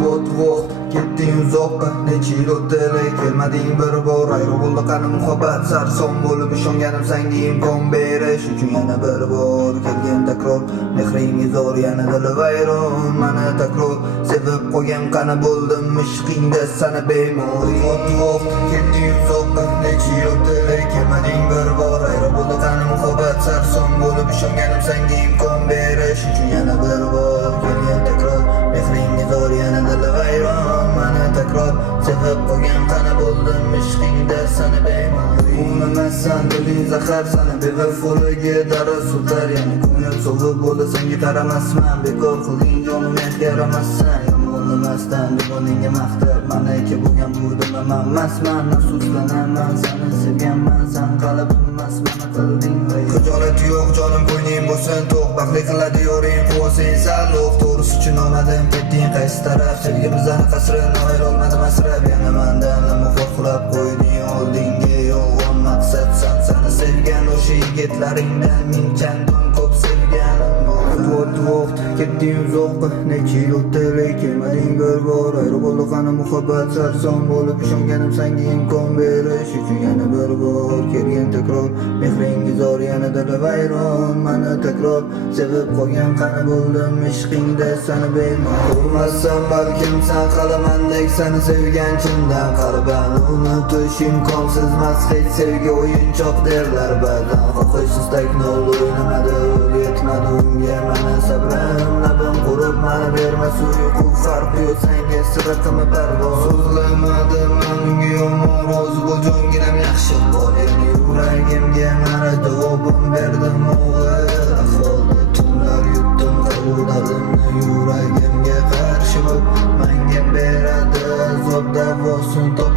vot ketding uzoqqa, necha yil o'tdi kelmading bir bor. Ayrı bo'ldi qani muhabbat, sarson bo'lib ishonganim senga imkon berish uchun yana bir bor kelgan takror. Mehringiz zo'r yana dil vayron, mana takror sevib qo'ygan qani bo'ldim ishqingda sana bemor. Vot ketding uzoqqa, necha yil o'tdi kelmading bir bor. Ayrı bo'ldi qani muhabbat, sarson bo'lib ishonganim senga imkon berish uchun yana bir bor kelgan takror. Mehringiz zo'r yana dil vayron, mana takror sevib qo'ygan qani bo'ldim ishqingda sana bemor. Unamasan diling zahar, sana bevafoliga daroz o'tar. Yani ko'nglim sovib bo'ldi senga qaramasman, bekor qilding jonim menga yaramassan. Yomonlamasdan dugoningga maqtab, mana ikki bo'lgan budim man emasman. Afsuslanaman, seni sevganman, sen qalbim emas, mana qilding xijolat yo'q, jonim qo'yning bo'lsin to'q. Baxtli qiladi yoring qo'ysin saloq. To'g'risi uchun olmadim ketding qaysi taraf, sevgimizdan qasrini ayirolmadim asrab. Yana mendan muxor qilib qo'yding oldinga yolg'on maqsad. Seni sevgan o'sha yigitlaringdan ming chandon ko'p sevganim. Vot ketding uzoqqa, necha yil o'tdi kelmading bir bor. Ayrı bo'ldi qani muhabbat, sarson bo'lib ishonganim senga imkon berish uchun yana bir bor kelgan takror. Mehringiz zo'r yana dil vayron, mana takror sevib qo'ygan qani bo'ldim ishqingda sana bemor. Urmasam balkim sen qalamandek, seni sevgan chindan qalban unutish imkonsizmas. Hech sevgi o'yinchoq derlar ba'zan. Xohish istakni o'ynamadi, yetmadi unga mana sabrim. Labim qurib mana bermas uyqu, farqi yo'q senga sirqimi parvoz. So'zlamadim men unga yomon, rozi bo'l jonginam yaxshi bo'l. Yuragimga mana javobim berdim o'g'il. Ahvolni tunlar yutdim, qayg'ularimni yuragimga qarshi bo'l. Menga beradi azob davosin top.